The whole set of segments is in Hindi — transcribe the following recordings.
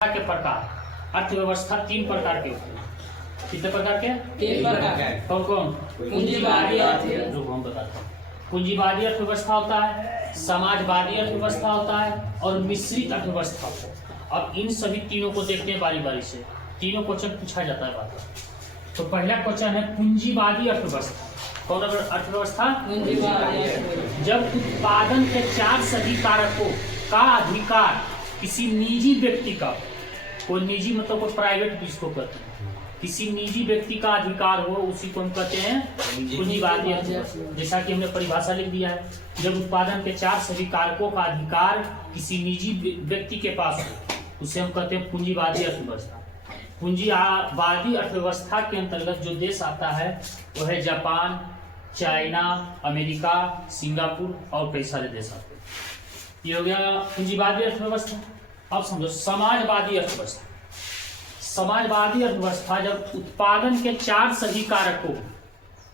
के प्रकार। अर्थव्यवस्था तीन प्रकार के होते हैं। कितने प्रकार के? तीन प्रकार। कौन कौन? पूंजीवादी रुको हम बताता हूँ। पूंजीवादी अर्थव्यवस्था होता है, समाजवादी अर्थव्यवस्था होता है और मिश्रित अर्थव्यवस्था होता है। अब इन सभी तीनों को देखते हैं बारी बारी से। तीनों क्वेश्चन पूछा जाता है बात। तो पहला क्वेश्चन है पूंजीवादी अर्थव्यवस्था। कौन अर्थव्यवस्था? पूंजीवादी। जब उत्पादन के चार सभी कारकों का अधिकार किसी निजी व्यक्ति का, कोई निजी मतलब कोई प्राइवेट जिसको कहते हैं, किसी निजी व्यक्ति का अधिकार हो, उसी को हम कहते हैं पूंजीवादी अर्थव्यवस्था। जैसा कि हमने परिभाषा लिख दिया है, जब उत्पादन के चार सभी कारकों का अधिकार किसी निजी व्यक्ति के पास हो, उसे हम कहते हैं पूंजीवादी अर्थव्यवस्था। पूंजीवादी अर्थव्यवस्था के अंतर्गत जो देश आता है वो है जापान, चाइना, अमेरिका, सिंगापुर और कई सारे देश आते हैं। ये हो गया पूंजीवादी अर्थव्यवस्था। अब समझो समाजवादी अर्थव्यवस्था। समाजवादी अर्थव्यवस्था जब उत्पादन के चार सभी कारकों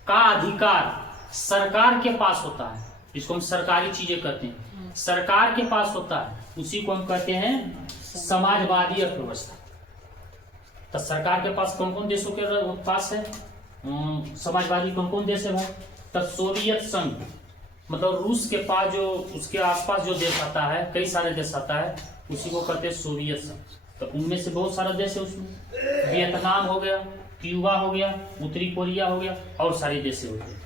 का अधिकार सरकार के पास होता है, जिसको हम सरकारी चीजें कहते हैं, सरकार के पास होता है, उसी को हम कहते हैं समाजवादी अर्थव्यवस्था। तो सरकार के पास कौन कौन देशों के पास है समाजवादी? कौन कौन देश है भाई? तो सोवियत संघ, मतलब रूस के पास जो उसके आसपास जो देश आता है, कई सारे देश आता है, उसी को कहते हैं सोवियत संघ। तो उनमें से बहुत सारा देश है उसमें। वियतनाम हो गया, क्यूबा हो गया, उत्तरी कोरिया हो गया और सारे देश होते हैं।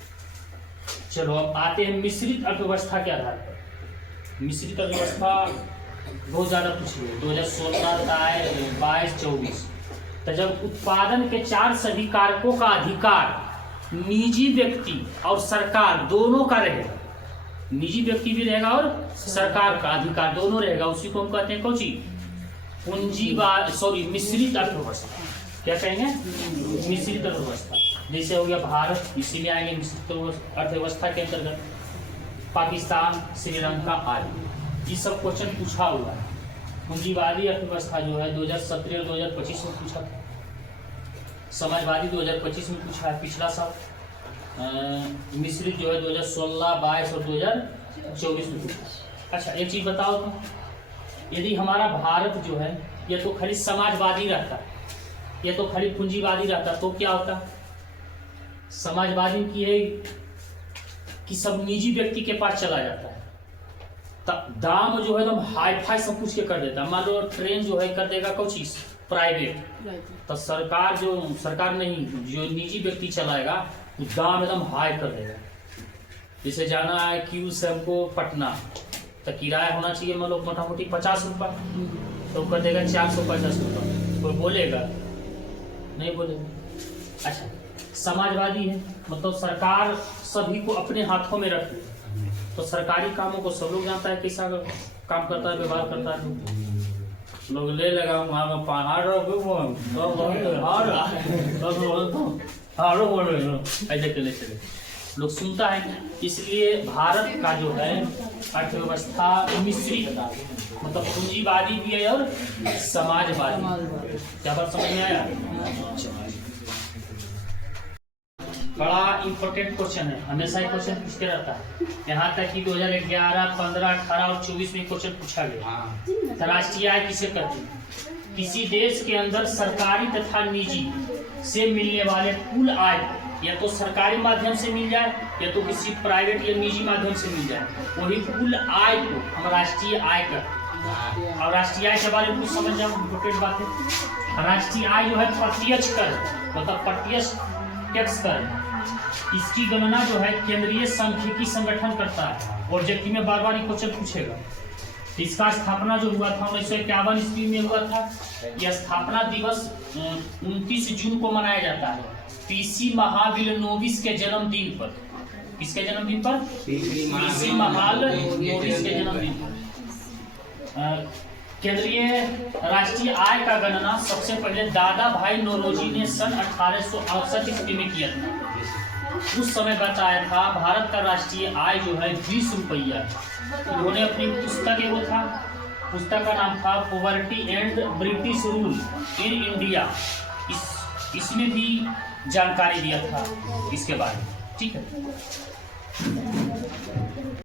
चलो अब आते हैं मिश्रित अर्थव्यवस्था के आधार पर। मिश्रित अर्थव्यवस्था बहुत ज्यादा पूछी है, 2016 का है, 22-24। तो जब उत्पादन के चार सभी कारकों का अधिकार निजी व्यक्ति और सरकार दोनों का रहेगा, निजी व्यक्ति भी रहेगा और सरकार का अधिकार दोनों रहेगा, उसी को हम कहते हैं कौन सी? मिश्रित अर्थव्यवस्था। क्या कहेंगे? मिश्रित अर्थव्यवस्था। जैसे हो गया भारत, इसी में आएंगे मिश्रित अर्थव्यवस्था के अंतर्गत। पाकिस्तान, श्रीलंका आदि, ये सब क्वेश्चन पूछा हुआ है। पूंजीवादी अर्थव्यवस्था जो है 2017 और 2025 में पूछा था। समाजवादी 2025 में पूछा है, पिछला साल। मिश्रित जो है 2016, 22 और 2024 में पूछा। अच्छा एक चीज बताओ तो, यदि हमारा भारत जो है ये तो खाली समाजवादी रहता, ये तो खाली पूंजीवादी रहता, तो क्या होता? समाजवादी की है कि सब निजी व्यक्ति के पास चला जाता है, दाम जो है एकदम हाई फाई सब कुछ के कर देता है। मान लो ट्रेन जो है कर देगा कोई चीज प्राइवेट, तो सरकार नहीं, जो निजी व्यक्ति चलाएगा दाम एकदम हाई कर देगा। जैसे जाना है क्यू से हमको पटना, तो किराया होना चाहिए मान लो मोटा मोटी 50 रुपये, तो कर देगा 450 रुपये। कोई बोलेगा? नहीं बोलेगा। अच्छा समाजवादी है, मतलब सरकार सभी को अपने हाथों में रखती है, तो सरकारी कामों को सब लोग जानता है कैसा काम करता है, व्यवहार करता है। लोग ले लगा वहाँ पहाड़ ऐसे चले चले लोग सुनता है। इसलिए भारत का जो है अर्थव्यवस्था मिश्रित, मतलब पूंजीवादी भी है और समाजवादी। क्या बात समझ में आया? बड़ा इंपॉर्टेंट क्वेश्चन है, हमेशा ही क्वेश्चन पूछते रहता है। यहाँ तक कि 2011, 15, 18 और 24 में क्वेश्चन पूछा गया। तो राष्ट्रीय आय किसे कहते हैं? किसी देश के अंदर सरकारी तथा निजी से मिलने वाले कुल आय, या तो सरकारी माध्यम से मिल जाए या तो किसी प्राइवेट या निजी माध्यम से मिल जाए, वही कुल आय को हम राष्ट्रीय आय कहते हैं। और राष्ट्रीय आय के बारे में कुछ समझ जाओ, इंपॉर्टेंट बात है। राष्ट्रीय आय जो है प्रत्यक्ष कर, मतलब प्रत्यक्ष टैक्स कर, इसकी गणना जो है केंद्रीय सांख्यिकी संगठन करता है। ऑब्जेक्टिव में बार बार ये क्वेश्चन पूछेगा। इसका स्थापना जो हुआ था 1951 ईस्वी में हुआ था। यह स्थापना दिवस 29 जून को मनाया जाता है, पीसी महाविलनोविस के जन्मदिन पर। किसके जन्मदिन पर? पीसी महाविलनोविस के जन्मदिन पर। केंद्रीय राष्ट्रीय आय का गणना सबसे पहले दादा भाई नौरोजी ने सन 1868 ईस्वी में किया था। उस समय बताया था भारत का राष्ट्रीय आय जो है 20 रुपया। उन्होंने अपनी पुस्तक वो था, पुस्तक का नाम था poverty and British rule in India, इसमें भी जानकारी दिया था इसके बारे में। ठीक है।